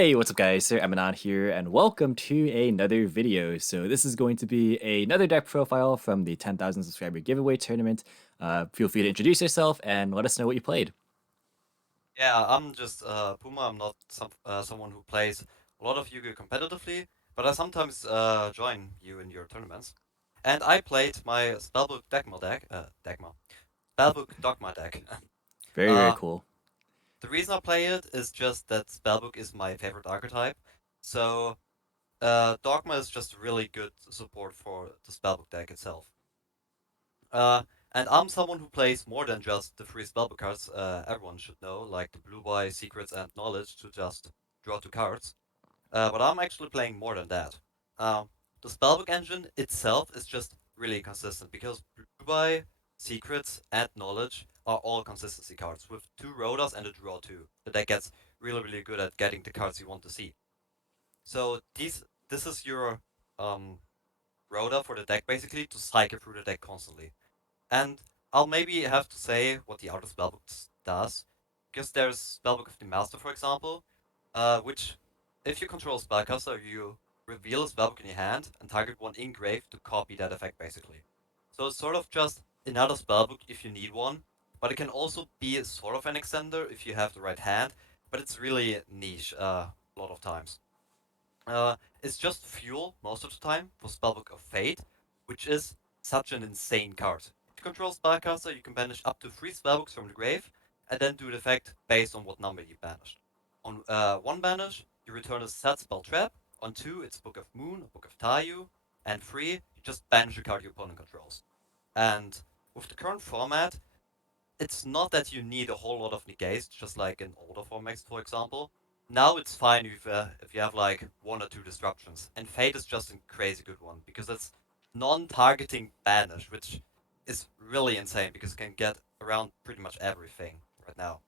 Hey, what's up guys, Sir Emanon here, and welcome to another video. So this is going to be another deck profile from the 10,000 subscriber giveaway tournament. Feel free to introduce yourself and let us know what you played. Yeah, I'm just Puma. I'm not someone who plays a lot of Yu-Gi-Oh competitively, but I sometimes join you in your tournaments. And I played my Spellbook Dogma deck. Very, very uh, cool. the reason I play it is just that Spellbook is my favorite archetype. So Dogma is just really good support for the Spellbook deck itself. Uh, and I'm someone who plays more than just the free spellbook cards everyone should know, like the Blue Buy, Secrets, and Knowledge to just draw two cards. But I'm actually playing more than that. Um, the spellbook engine itself is just really consistent because Blue Buy, Secrets, and Knowledge are all consistency cards with two Rodas and a draw two. The deck gets really, really good at getting the cards you want to see. So this is your um, Rhoda for the deck basically to cycle through the deck constantly. And I'll maybe have to say what the other spellbook does, because there's Spellbook of the Master, for example, which, if you control Spellcaster, you reveal a spellbook in your hand and target one engrave to copy that effect, basically. So it's sort of just another spellbook if you need one, but it can also be a sort of an extender if you have the right hand, but it's really niche a lot of times. It's just fuel most of the time for Spellbook of Fate, which is such an insane card. If you control Spellcaster, you can banish up to 3 spellbooks from the grave, and then do the effect based on what number you banished. On 1 banish, you return a set spell trap. On 2, it's Book of Moon, Book of Taiyu, and 3, you just banish a card your opponent controls. And with the current format, it's not that you need a whole lot of negates, just like in older formats, for example. Now it's fine if you have like 1 or 2 disruptions, and Fate is just a crazy good one because it's non-targeting banish, which is really insane because it can get around pretty much everything right now.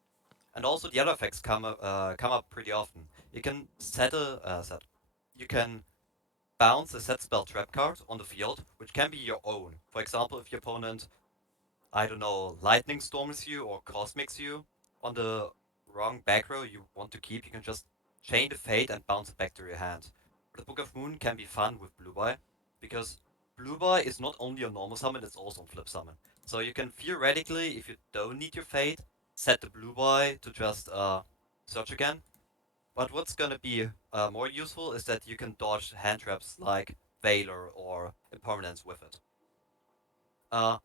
And also the other effects come up pretty often. You can you can bounce a set spell trap card on the field, which can be your own. For example, if your opponent I don't know, Lightning Storms you or Cosmics you on the wrong back row you want to keep, you can just chain the Fate and bounce it back to your hand. The Book of Moon can be fun with Blue Buy, because Blue Buy is not only a normal summon, it's also on flip summon. So you can theoretically, if you don't need your Fate, set the Blue Buy to just search again. But what's gonna be more useful is that you can dodge hand traps like Valor or Impermanence with it. Uh,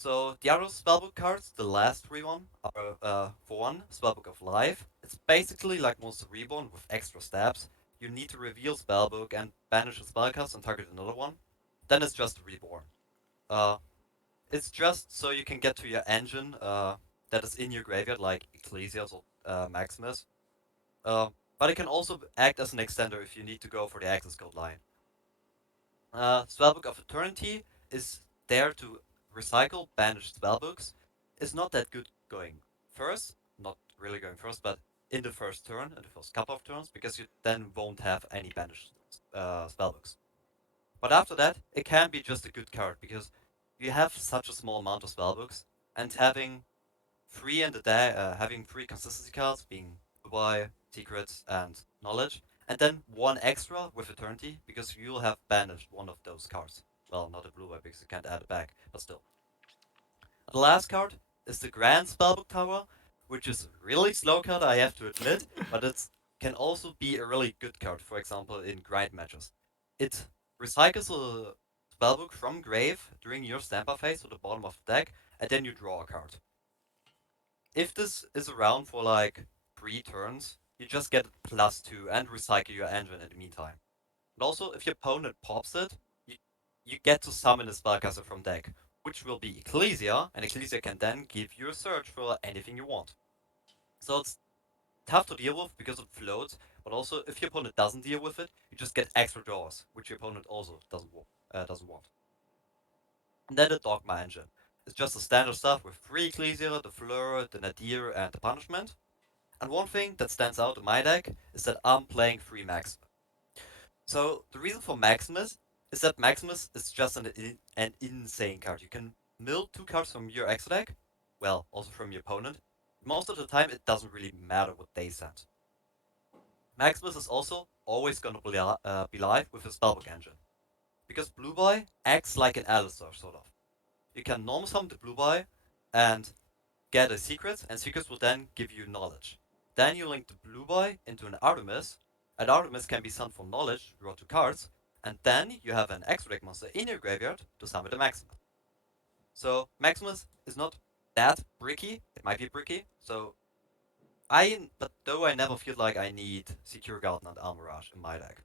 So the other spellbook cards, the last 3 are for one, Spellbook of Life. It's basically like Monster Reborn with extra steps. You need to reveal spellbook and banish a spellcast and target another one. Then it's just Reborn. Uh, it's just so you can get to your engine that is in your graveyard, like Ecclesias or Maximus. But it can also act as an extender if you need to go for the access code line. Spellbook of Eternity is there to recycle banished spellbooks. It's not that good going first, not really going first, but in the first turn, in the first couple of turns, because you then won't have any banished spellbooks. But after that, it can be just a good card because you have such a small amount of spellbooks, and having 3 consistency cards, being Dubai, Secrets, and Knowledge, and then 1 extra with Eternity, because you'll have banished one of those cards. Well, not a blue white because you can't add it back, but still. The last card is the Grand Spellbook Tower, which is a really slow card, I have to admit, but it can also be a really good card, for example, in grind matches. It recycles a spellbook from grave during your standby phase to the bottom of the deck, and then you draw a card. If this is around for like 3 turns, you just get +2 and recycle your engine in the meantime. And also, if your opponent pops it, you, you get to summon a spellcaster from deck, which will be Ecclesia, and Ecclesia can then give you a search for anything you want. So it's tough to deal with because it floats, but also if your opponent doesn't deal with it, you just get extra draws, which your opponent also doesn't want. And then the Dogma engine. It's just the standard stuff with 3 Ecclesia, the Fleur, the Nadir, and the Punishment. And one thing that stands out in my deck is that I'm playing 3 Maximus. So the reason for Maximus is that Maximus is just an insane card. You can mill 2 cards from your extra deck, well, also from your opponent. Most of the time, it doesn't really matter what they send. Maximus is also always gonna be live with a Spellbook engine. Because Blue Boy acts like an Alistar, sort of. You can normal summon the Blue Boy and get a secret, and secrets will then give you knowledge. Then you link the Blue Boy into an Artemis, and Artemis can be sent for knowledge, draw 2 cards, and then you have an extra deck monster in your graveyard to summon the Maximus. So Maximus is not that bricky. It might be bricky. So but though I never feel like I need Secure Gardner and Armorage in my deck.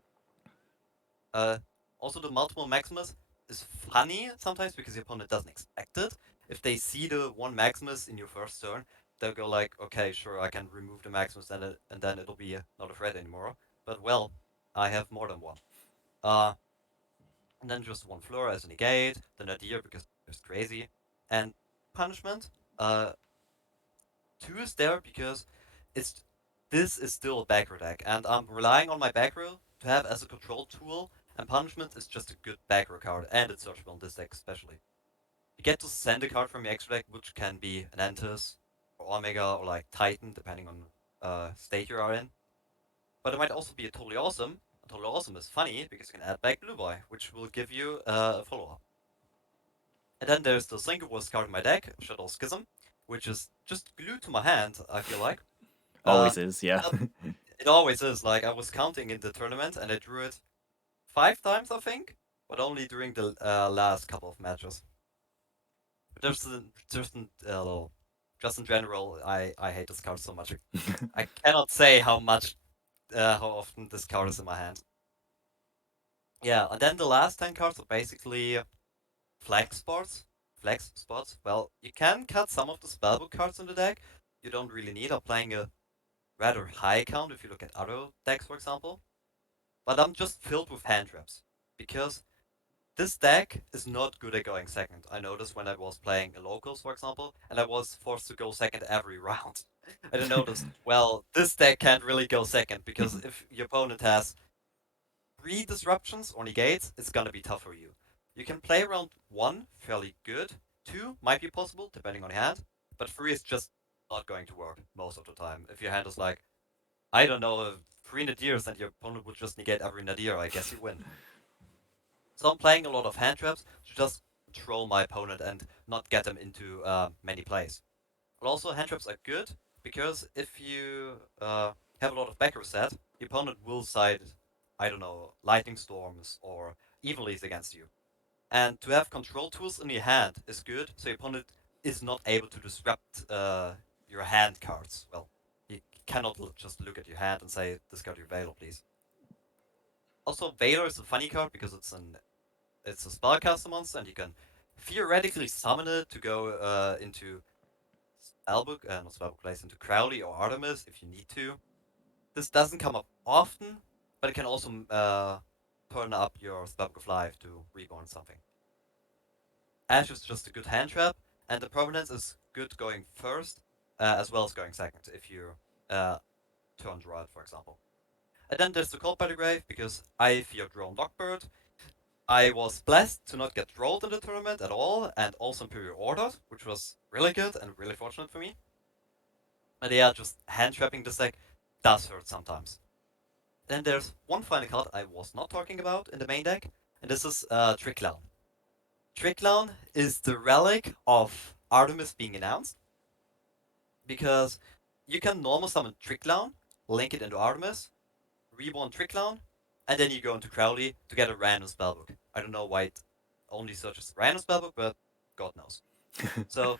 Also the multiple Maximus is funny sometimes because the opponent doesn't expect it. If they see the one Maximus in your first turn, they'll go like, okay, sure, I can remove the Maximus and then it'll be not a threat anymore. But well, I have more than one. And then just one Flora as a negate, the Nadir because it's crazy, and punishment. 2 is there because this is still a back row deck, and I'm relying on my back row to have as a control tool, and punishment is just a good back row card, and it's searchable in this deck especially. You get to send a card from your extra deck, which can be an Entis, or Omega, or like Titan, depending on state you are in. But it might also be a Totally Awesome. A Totally Awesome is funny because you can add back Blue Boy, which will give you a follow-up. And then there's the single worst card in my deck, Shadow Schism, which is just glued to my hand, I feel like. Always is, yeah. It always is. Like, I was counting in the tournament and I drew it 5 times, I think, but only during the last couple of matches. Just in general, I hate this card so much. I cannot say how often this card is in my hand. Yeah, and then the last 10 cards are basically flex spots. Flex spots. Well, you can cut some of the spellbook cards in the deck. You don't really need. I'm playing a rather high count if you look at other decks, for example. But I'm just filled with hand traps. Because this deck is not good at going second. I noticed when I was playing a locals, for example, and I was forced to go second every round. I noticed, well, this deck can't really go second, because if your opponent has 3 disruptions or negates, it's gonna be tough for you. You can play around 1 fairly good, 2 might be possible, depending on your hand, but 3 is just not going to work most of the time. If your hand is like, I don't know, 3 Nadirs and your opponent would just negate every Nadir, I guess you win. So I'm playing a lot of hand traps to just control my opponent and not get them into many plays. But also hand traps are good because if you have a lot of backer set, the opponent will side, I don't know, lightning storms or evillies against you. And to have control tools in your hand is good, so your opponent is not able to disrupt your hand cards. Well, you cannot just look at your hand and say, discard your Veiler, please. Also, Veiler is a funny card because it's a spellcaster monster, and you can theoretically summon it to go into Spellbook, not Spellbook Place, into Crowley or Artemis if you need to. This doesn't come up often, but it can also turn up your Spellbook of Life to reborn something. Ash is just a good hand trap, and the Providence is good going first, as well as going second, if you turn Druid, for example. And then there's the Cold by the Grave, because I fear Drone Lockbird. I was blessed to not get trolled in the tournament at all, and also Imperial Ordered, which was really good and really fortunate for me. But yeah, just hand trapping this deck does hurt sometimes. Then there's one final card I was not talking about in the main deck, and this is Trick Clown. Trick Clown is the relic of Artemis being announced, because you can normal summon Trick Clown, link it into Artemis, reborn Trick Clown, and then you go into Crowley to get a random spellbook. I don't know why it only searches random spellbook, but God knows. So,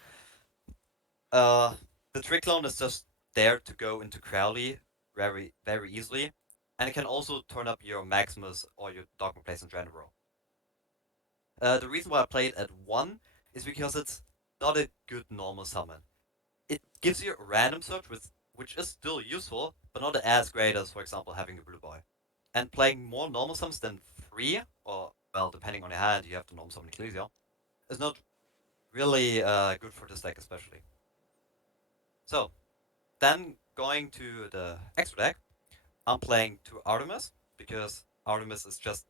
the Trick Clown is just there to go into Crowley very, very easily, and it can also turn up your Maximus or your Dogma Place in general. The reason why I play it at 1 is because it's not a good normal summon. It gives you a random search, which is still useful, but not as great as, for example, having a Blue Boy. And playing more normal summons than 3, or, well, depending on your hand, you have to normal summon Ecclesia, is not really good for this deck, especially. So, then going to the extra deck, I'm playing 2 Artemis, because Artemis is just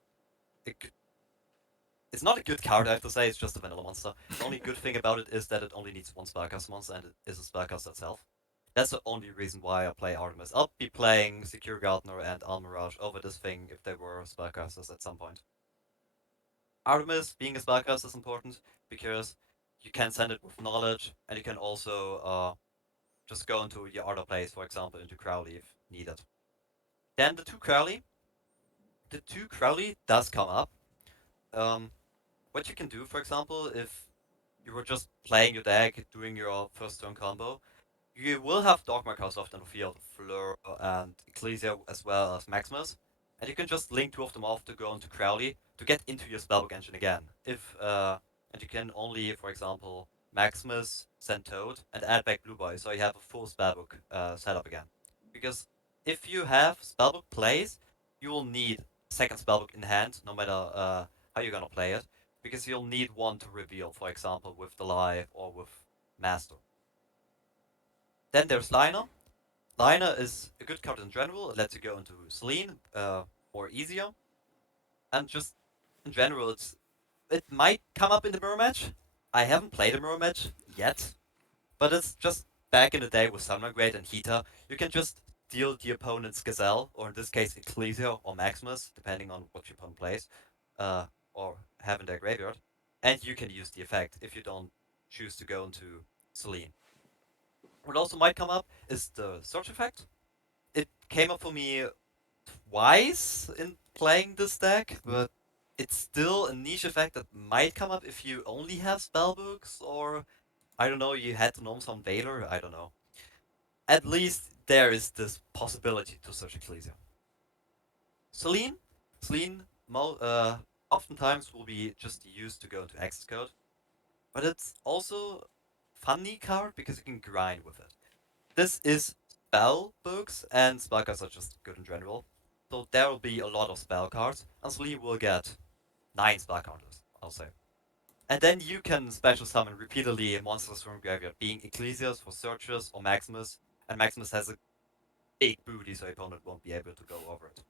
it's not a good card, I have to say, it's just a vanilla monster. The only good thing about it is that it only needs 1 spellcaster monster, and it is a spellcaster itself. That's the only reason why I play Artemis. I'll be playing Secure Gardner and Almirage over this thing if they were spellcasters at some point. Artemis being a spellcaster is important because you can send it with knowledge, and you can also just go into your other plays, for example, into Crowley if needed. Then the two Crowley does come up. Um, what you can do, for example, if you were just playing your deck, doing your first turn combo, you will have Dogma cards often on the field, Fleur and Ecclesia as well as Maximus, and you can just link two of them off to go into Crowley to get into your spellbook engine again. And you can only, for example, Maximus, send Toad, and add back Blue Boy, so you have a full spellbook setup again. Because if you have spellbook plays, you will need a second spellbook in hand, no matter how you're gonna play it, because you'll need one to reveal, for example, with the Live or with Master. Then there's Liner. Liner is a good card in general. It lets you go into Selene more easier. And just in general, it might come up in the mirror match. I haven't played a mirror match yet, but it's just back in the day with Summoner Grade and Hita. You can just deal the opponent's Gazelle, or in this case Ecclesia or Maximus, depending on what your opponent plays, or have in their graveyard. And you can use the effect if you don't choose to go into Selene. What also might come up is the search effect. It came up for me twice in playing this deck, but it's still a niche effect that might come up if you only have spellbooks, or I don't know, you had to know some Valor, I don't know. At least there is this possibility to search Ecclesia. Selene? Selene oftentimes will be just used to go into access code, but it's also funny card because you can grind with it. This is spell books, and spell cards are just good in general. So there will be a lot of spell cards, and Slee will get 9 spell counters, I'll say. And then you can special summon repeatedly monsters from graveyard, being Ecclesias for searches or Maximus, and Maximus has a big booty, so your opponent won't be able to go over it.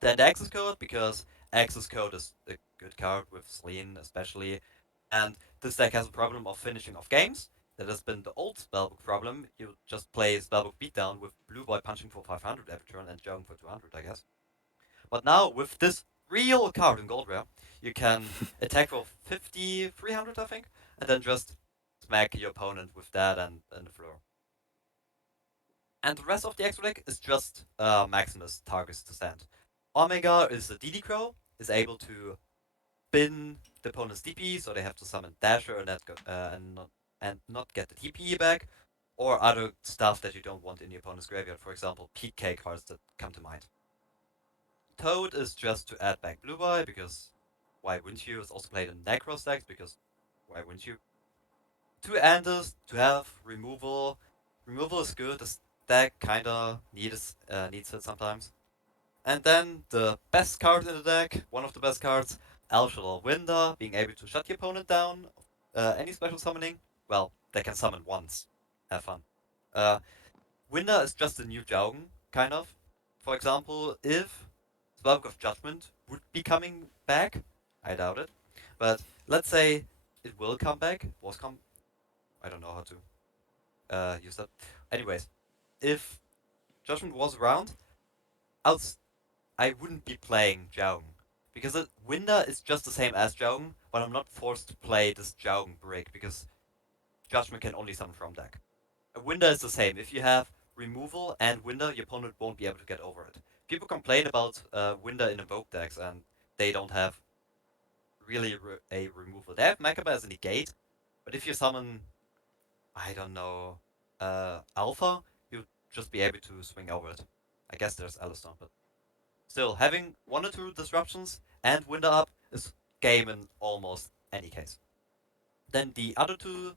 Then the Access Code, because Access Code is a good card with Selene especially, and this deck has a problem of finishing off games. That has been the old Spellbook problem. You just play Spellbook Beatdown with Blue Boy punching for 500 every turn and jogging for 200, I guess. But now, with this real card in Gold Rare, you can attack for 50, 300, I think, and then just smack your opponent with that and the floor. And the rest of the extra deck is just Maximus targets to send. Omega is a DD Crow, is able to bin the opponent's TP, so they have to summon Dasher and not get the TP back, or other stuff that you don't want in your opponent's graveyard, for example, PK cards that come to mind. Toad is just to add back Blue Boy, because why wouldn't you? It's also played in Necros decks, because why wouldn't you? Two Anders to have removal. Removal is good, this deck kinda needs it sometimes. And then the best card in the deck, one of the best cards, Alshador Winder, being able to shut the opponent down. Any special summoning? Well, they can summon once. Have fun. Uh, Winder is just a new Jaugen, kind of. For example, if Spellbook of Judgment would be coming back, I doubt it. But let's say it will come back. I don't know how to use that. Anyways, if Judgment was around, I'll I wouldn't be playing Joung. Because Winder is just the same as Joung, but I'm not forced to play this Joung break because Judgment can only summon from deck. Winder is the same. If you have removal and Winder, your opponent won't be able to get over it. People complain about Winder in Evoke decks and they don't have really a removal. They have Hcabe as a negate, but if you summon, I don't know, Alpha, you'll just be able to swing over it. I guess there's Alistar, but still, having 1 or 2 disruptions and Winder up is game in almost any case. Then the other 2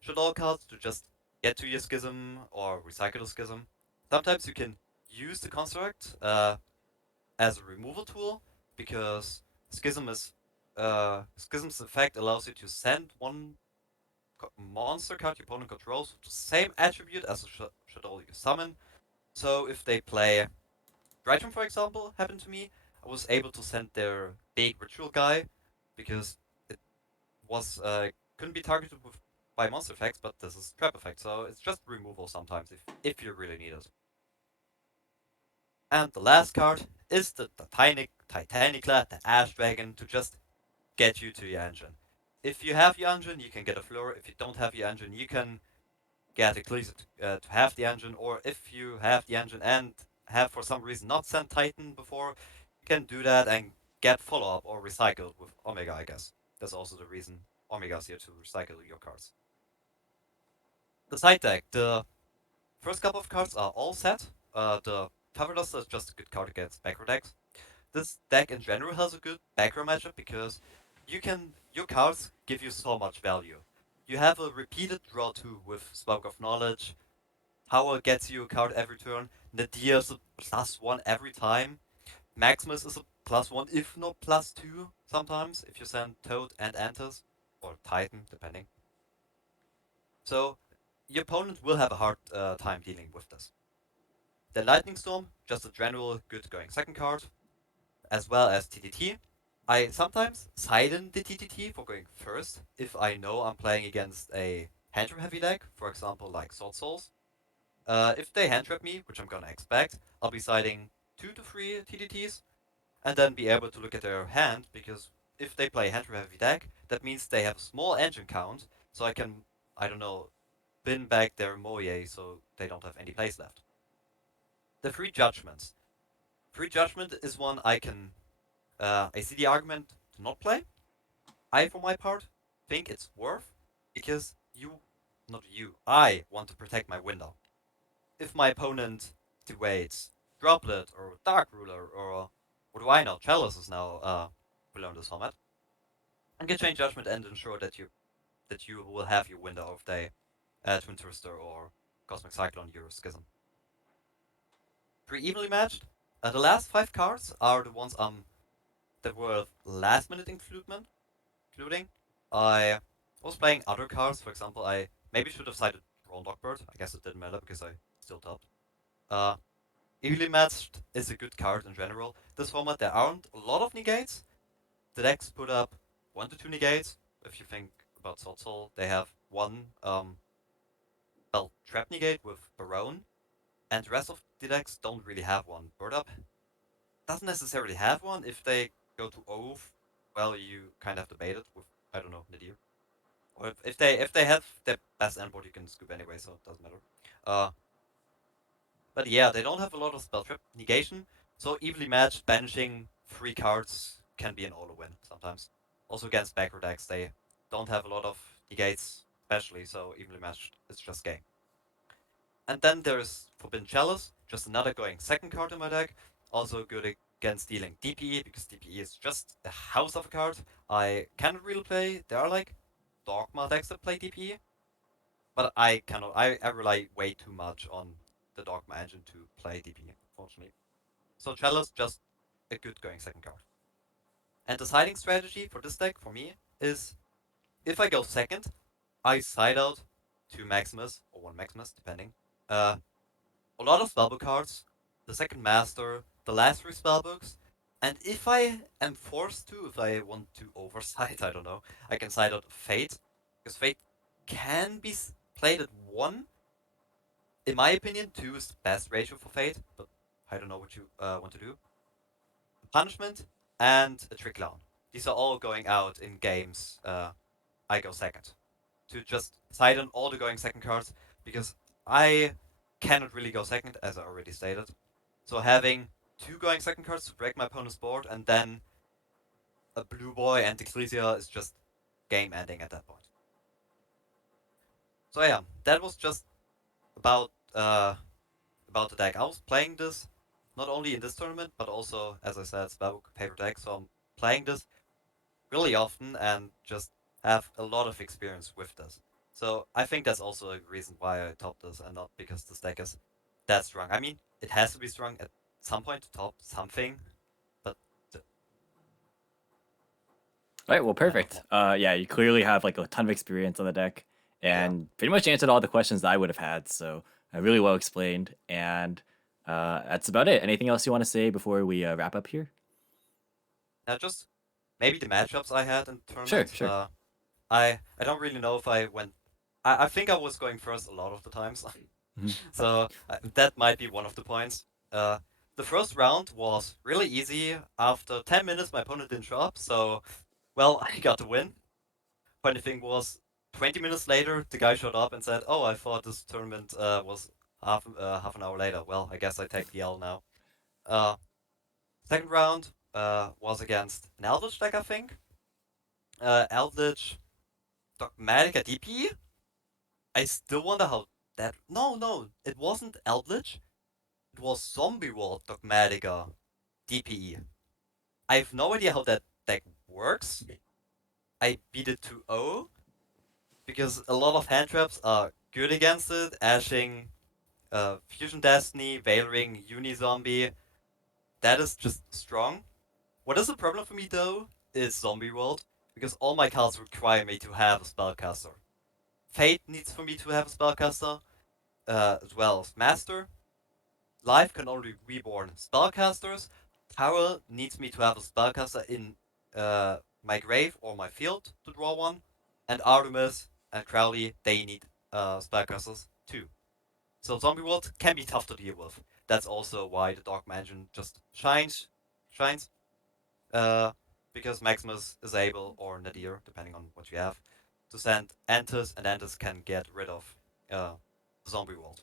Shadow cards to just get to your Schism or recycle the Schism. Sometimes you can use the Construct as a removal tool, because Schism's effect allows you to send one monster card your opponent controls with the same attribute as a Shadow you summon. So if they play Drytrum, for example, happened to me, I was able to send their big ritual guy because it was couldn't be targeted with by monster effects, but this is trap effect, so it's just removal sometimes if you really need it. And the last card is the Titanicla, the Ash Dragon, to just get you to your engine. If you have your engine, you can get a floor. If you don't have your engine, you can get a Kisar to have the engine, or if you have the engine and have for some reason not sent Titan before, you can do that and get follow-up or recycled with Omega, I guess. That's also the reason Omega's here to recycle your cards. The side deck, the first couple of cards are all set. The Cover Duster is just a good card against backrow decks. This deck in general has a good backrow matchup because your cards give you so much value. You have a repeated draw 2 with Smoke of Knowledge. Power gets you a card every turn. Nadir is a +1 every time. Maximus is a +1, if not +2 sometimes, if you send Toad and Antis, or Titan, depending. So your opponent will have a hard time dealing with this. The Lightning Storm, just a general good going second card, as well as TTT. I sometimes silent the TTT for going first if I know I'm playing against a hand trap heavy deck, for example like Sword Souls. If they hand trap me, which I'm gonna expect, I'll be siding 2 to 3 TTTs and then be able to look at their hand, because if they play hand trap heavy deck, that means they have a small engine count, so I can, I don't know, bin back their Moye so they don't have any plays left. The Free Judgments. Free Judgment is one I see the argument to not play. I, for my part, think it's worth, because I want to protect my window. If my opponent dewaits Droplet or Dark Ruler or what do I know, Chalice is now below this format, I can change Judgment and ensure that you will have your window if they Twin Twister or Cosmic Cyclone your Schism. Pretty evenly matched. The last 5 cards are the ones that were last minute including. I was playing other cards, for example, I maybe should have sided Drone Dogbird. I guess it didn't matter because I still topped. Evenly matched is a good card in general. This format, there aren't a lot of negates. The decks put up 1 to 2 negates. If you think about Sword Soul, they have one trap negate with Barone, and the rest of the decks don't really have one. Bird Up doesn't necessarily have one. If they go to Oath, well, you kind of have to bait it with, I don't know, Nadir. Or if they have their best endboard, you can scoop anyway, so it doesn't matter. But yeah, they don't have a lot of spell trap negation, so evenly matched banishing 3 cards can be an auto win sometimes. Also against backrow decks, they don't have a lot of negates, especially, so evenly matched, it's just game. And then there's Forbidden Chalice, just another going second card in my deck. Also good against dealing DPE, because DPE is just a house of a card. I cannot really play. There are like Dogma decks that play DPE, but I cannot. I rely way too much on the Dogma engine to play DPE, unfortunately. So Chalice, just a good going second card. And the siding strategy for this deck, for me, is if I go second, I side out 2 Maximus, or 1 Maximus, depending. Uh, a lot of spellbook cards, the second master, the last 3 spellbooks, and if I am forced to, if I want to oversight, I don't know, I can side out Fate, because Fate can be played at 1. In my opinion, 2 is the best ratio for Fate, but I don't know what you want to do. Punishment and a Trick Clown. These are all going out in games. I go second. To just side on all the going second cards, because I cannot really go second, as I already stated. So having 2 going second cards to break my opponent's board, and then a blue boy and Ecclesia is just game ending at that point. So yeah, that was just about the deck. I was playing this not only in this tournament, but also, as I said, Spellbook paper deck. So I'm playing this really often and just have a lot of experience with this. So I think that's also a reason why I topped this, and not because this deck is that strong. I mean, it has to be strong at some point to top something, but All right, well, I don't perfect. know. Yeah, you clearly have like a ton of experience on the deck, Yeah. and pretty much answered all the questions that I would have had. So really well explained, and that's about it. Anything else you want to say before we wrap up here? Now just maybe the matchups I had in Sure, tournaments. sure. I don't really know if I went I think I was going first a lot of the times. So that might be one of the points. The first round was really easy. After 10 minutes, my opponent didn't show up, so, well, I got the win. Funny thing was, 20 minutes later, the guy showed up and said, "Oh, I thought this tournament was half an hour later." Well, I guess I take the L now. Uh, Second round was against an Eldritch deck, I think. Eldritch Dogmatika DP. I still wonder how that. No, it wasn't Eldritch. It was Zombie World Dogmatika DPE. I have no idea how that deck works. I beat it 2-0 because a lot of hand traps are good against it. Ashing, Fusion Destiny, Veilring, Unizombie. That is just strong. What is the problem for me though is Zombie World, because all my cards require me to have a spellcaster. Fate needs for me to have a spellcaster, as well as Master. Life can only reborn spellcasters. Tower needs me to have a spellcaster in my grave or my field to draw one. And Artemis and Crowley, they need spellcasters too. So Zombie World can be tough to deal with. That's also why the Dogma engine just shines. Uh, because Maximus is able, or Nadir, depending on what you have, to send Enters, and Enters can get rid of Zombie World.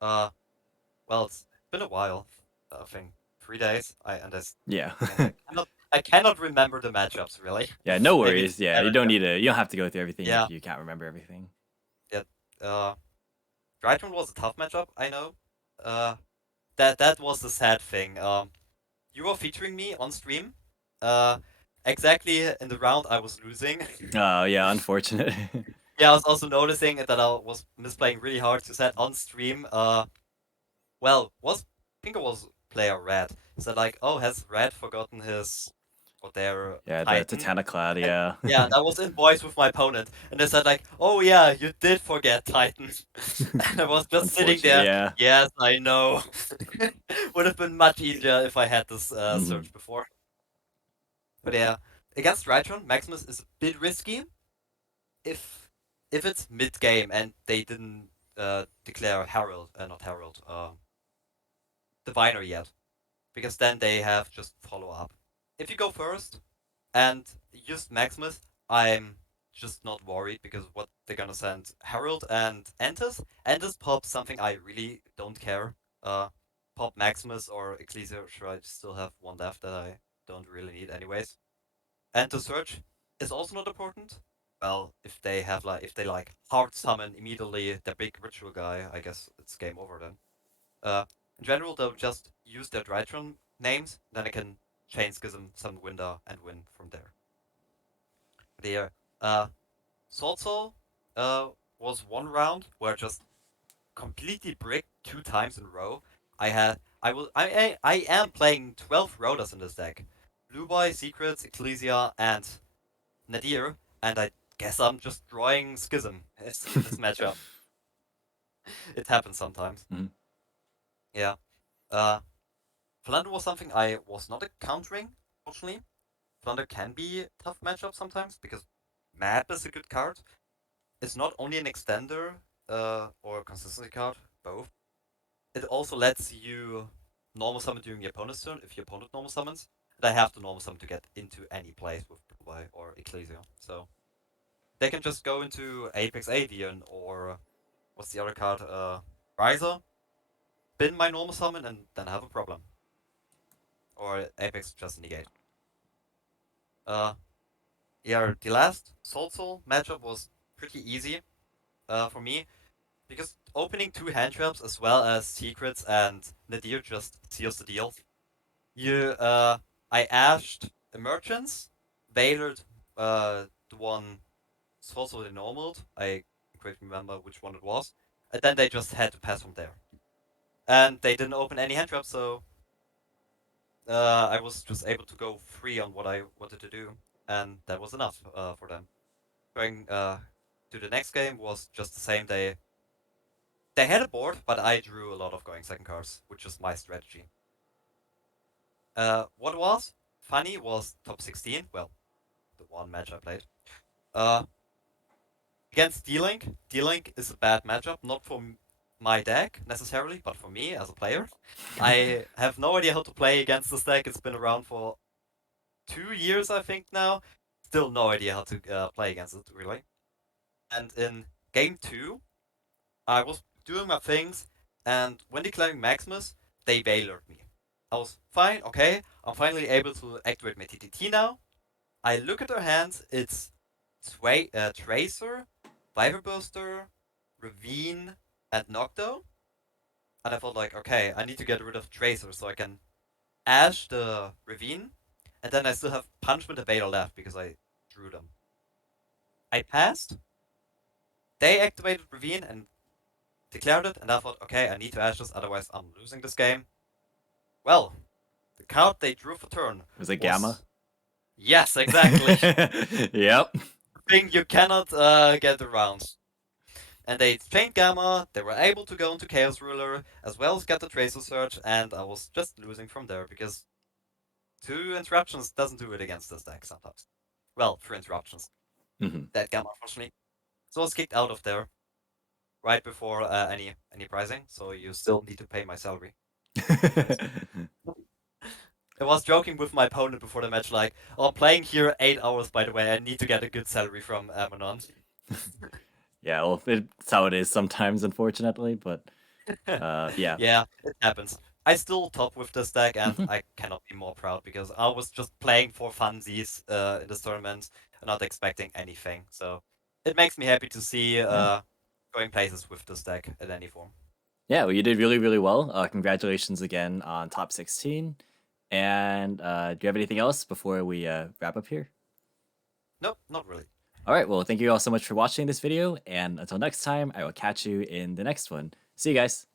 Well, it's been a while. I think 3 days. Yeah. I cannot remember the matchups really. Yeah, no Maybe it's worries. Yeah, you better don't just need to. You don't have to go through everything yeah. if you can't remember everything. Yeah. Drytron was a tough matchup. I know. Uh, that was the sad thing. You were featuring me on stream. Uh, exactly in the round I was losing. Oh, yeah, unfortunate. Yeah, I was also noticing that I was misplaying really hard to set on stream. Well, I think it was player Red. Said like, oh, has Red forgotten his or their Yeah, the Titan? Titaniclad, And yeah. yeah, and I was in voice with my opponent, and they said like, oh yeah, you did forget Titan. And I was just sitting Unfortunate, there. yeah. Yes, I know. Would have been much easier if I had this Mhm. search before. But yeah, against Rytron, Maximus is a bit risky if it's mid game and they didn't declare Herald, not Herald, Diviner yet, because then they have just follow up. If you go first and use Maximus, I'm just not worried because what they're gonna send Herald and Enters. Enters pop something I really don't care. Pop Maximus or Ecclesia, sure I still have one left that I don't really need anyways. And the search is also not important. Well, if they hard summon immediately the big ritual guy, I guess it's game over then. In general, they'll just use their Drytron names, then I can chain Schism, summon Winder, and win from there. There. Sword Soul was one round where I just completely bricked 2 times in a row. I am playing 12 Rodas in this deck. Blue Boy, Secrets, Ecclesia, and Nadir, and I guess I'm just drawing Schism in this matchup. It happens sometimes. Mhm. Yeah. Uh, Flander was something I was not countering, fortunately. Flander can be a tough matchup sometimes because Map is a good card. It's not only an extender or a consistency card, both. It also lets you normal summon during your opponent's turn if your opponent normal summons. And I have to normal summon to get into any place with Blue Boy or Ecclesia. So they can just go into Apex Avian or what's the other card? Riser, bin my normal summon, and then have a problem. Or Apex just negate. Uh, yeah, the last Soul matchup was pretty easy for me because opening 2 hand traps as well as secrets and Nadir just seals the deal. I ashed Emergence, Veilered the one Soul they normaled. I can't remember which one it was. And then they just had to pass from there. And they didn't open any hand traps, so I was just able to go free on what I wanted to do, and that was enough for them. Going to the next game was just the same. They had a board, but I drew a lot of going second cards, which is my strategy. What was funny was top 16. Well, the one match I played. Uh, Against D-Link, D-Link is a bad matchup, not for my deck necessarily, but for me as a player. I have no idea how to play against this deck. It's been around for 2 years, I think now. Still no idea how to play against it, really. And in game 2, I was doing my things, and when declaring Maximus, they Veilered me. I was fine, okay, I'm finally able to activate my TTT now. I look at their hands, it's Tracer, Viperburster, Ravine, and Nocto. And I thought like, okay, I need to get rid of Tracer so I can Ash the Ravine, and then I still have Punishment and Beta left because I drew them. I passed, they activated Ravine and declared it, and I thought, okay, I need to Ash this, otherwise I'm losing this game. Well, the card they drew for turn Was it Gamma? Yes, exactly. Yep. Thing you cannot get around. And they chained Gamma, they were able to go into Chaos Ruler, as well as get the Tracer Search, and I was just losing from there, because 2 interruptions doesn't do it against this deck sometimes. Well, 3 interruptions. That Gamma, unfortunately. So I was kicked out of there right before any pricing, so you still need to pay my salary. I was joking with my opponent before the match, like, oh, I'm playing here 8 hours, by the way, I need to get a good salary from Emanon. Yeah, well, it's how it is sometimes, unfortunately, but yeah. Yeah, it happens. I still top with this deck, and I cannot be more proud because I was just playing for funsies in this tournament, not expecting anything. So it makes me happy to see going places with this deck in any form. Yeah, well, you did really, really well. Congratulations again on top 16. And do you have anything else before we wrap up here? Nope, not really. All right, well, thank you all so much for watching this video, and until next time, I will catch you in the next one. See you guys.